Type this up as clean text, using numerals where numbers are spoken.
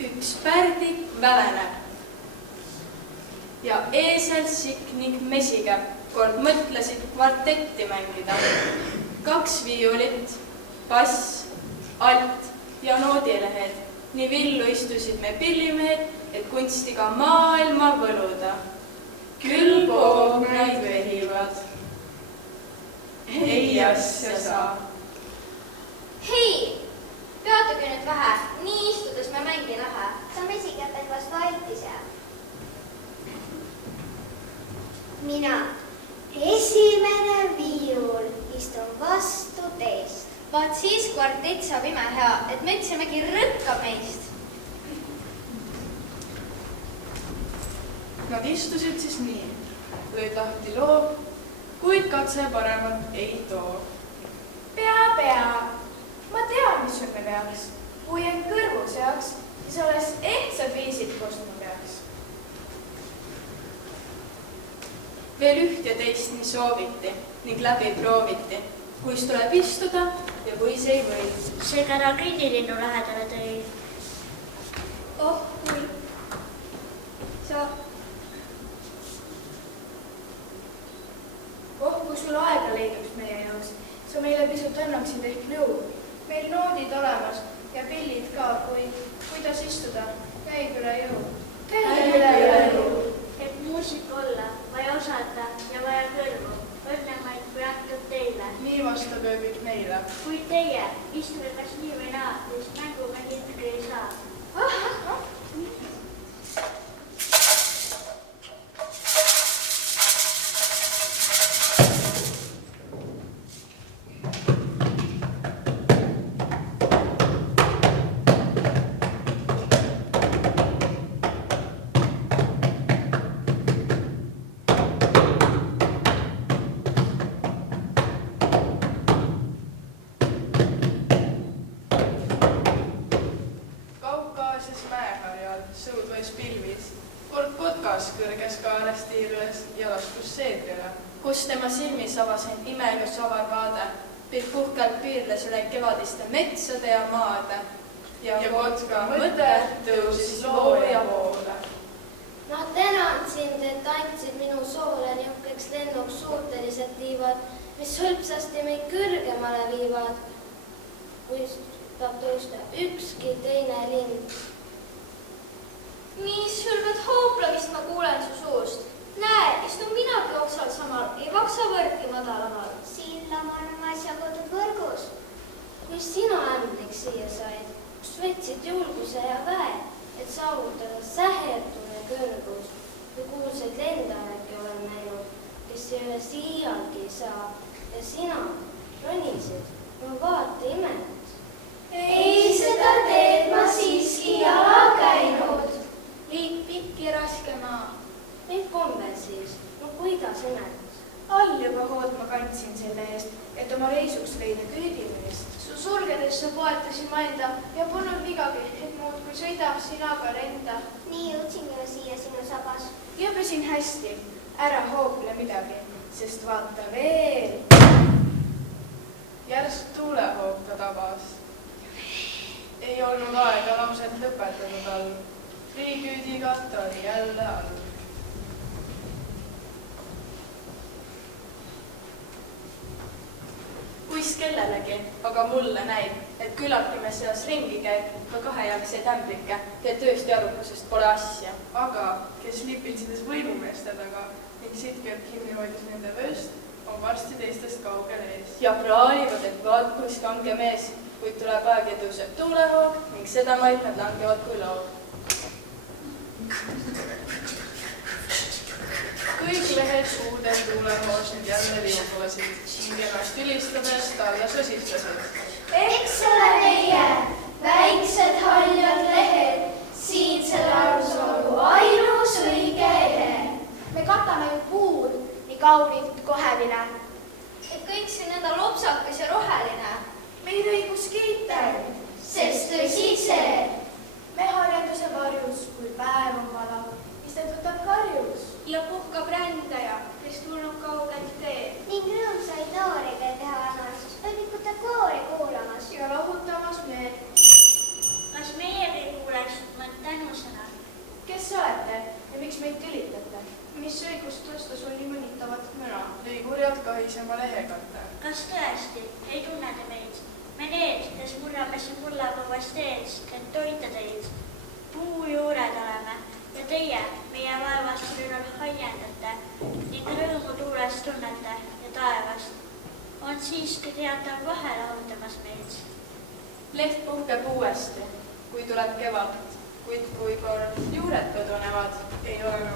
Üks pärdik väleneb ja eeselsikk ning mesikäpp kord mõtlesid kvartetti mängida. 2 viiulit, bass, alt ja noodilehed. Nii villu istusid me pillimehed, et kunstiga maailma võluda. Küll koognaid vehivad. Ei asja saa. Hei! Peatuge nüüd vähe, nii istudes me mängi lähe. Sa mesikäped vastu altis jääb. Mina, esimene viiul, istun vastu teist. Vaat siis kvartett saab ime hea, et mõtlesimegi rõkka meist. Nad istusid siis nii, lõid lahti loo, kuid katse paremat ei too. Pea. Ma tean, mis sul me peaks. Kui end kõrvu seaks, siis oleks ehtsad viisid, kust ma peaks. Veel üht ja teist nii sooviti ning läbi prooviti, kuis tuleb istuda ja kuis ei või. See kära kõnnilinnu lähedale tõi. Oh, kui. Kui sul aega leiduks meie jaoks, sa meile pisut annaksid ehk nõu. Meil noodid olemas ja pillid ka, kuidas istuda, käib üle jõu. Käib üle jõu. Et muusik olla, vaja osata ja vaja kõrvu. Õnnemaid kui antud teile. Nii vastab ööbik neile. Kui teie istume kas nii või naa, sest mänguga hinge ei saa. Kõrges kaares tiirles ja laskus seedrile, kus tema silmis avasin imelus avar vaade. Pilk puhkalt piirles üle kevadiste metsade ja maade ja kotka mõte tõusis looja poole. Ma tänan sind, et andsid minu soole niisuguseks lennuks suutelised tiivad, mis hõlpsasti meid kõrgemale viivad, kui saab tõusta ükski teine lind. Mis hülgad hooplamist ma kuulen su suust. Näe, istun minagi oksal samal, ei vaksa võrki madalamal. Siin laman asja kodud võrgus. Kui sina ämblik siia said, kus võtsid julguse ja väe, et saavutada säherdune kõrgus, kui kuulsaid lendajadki olen näinud, kes ei ole siialgi ei saa, ja sina ronisid, no vaata imet. Ei, seda teed ma siiski jala käinud. Liit pikk ja raske maa. Meil kombel siis, no kuidas imet? All juba hood ma kandsin selle eest, et oma reisuks leida küüdimeest. Su sulgedesse poetasin ma enda ja polnud vigagi, et muud kui sõida, sina ka lenda. Nii jõudsingi ma siia sinu sabas. Ja pesin hästi, ära hoople midagi, sest vaata veel. Järsk tuulehoog ta tabas. Ei olnud aega lauset lõpetatud all. Friiküüdiga ta oli jälle all. Kuis kellelegi, aga mulle näib, et külakime seas ringi käib ka kahejalgseid ämblikke, kel tööst ja arukusest pole asja. Aga kes lipitsedes võimumeeste taga ning sitkelt kinni hoidis nende vööst, on varsti teistest kaugel ees. Ja praalivad, et vaat kuis kange mees, kuid tuleb aeg ja tõuseb tuulehoog ning seda maid nad langevad kui loog. Kõik lehed suudel tuulehoos nüüd jälle liuguvasid ning ennast ülistades talle sosistasid. Eks ole meie, väiksed haljad lehed, siinsel arusalu ainus õige ehe. Me katame ju puud, nii kaunilt koheline. Et kõik see nõnda lopsakas ja roheline. Meid õigus kiita, sest tõsi see. Me oma lehekatte. Kas tõesti ei tunne te meid? Me need, kes murrame siin mullapõuest ees, et toita teid. Puujuured oleme ja teie meie vaevastusel haiendate ning rõõmu tuulest tunnete ja taevast. On siiski teatav vahe lahutamas meid. Leht puhkeb uuesti, kui tuleb kevad, kuid kui kord juured põdunevad, ei ole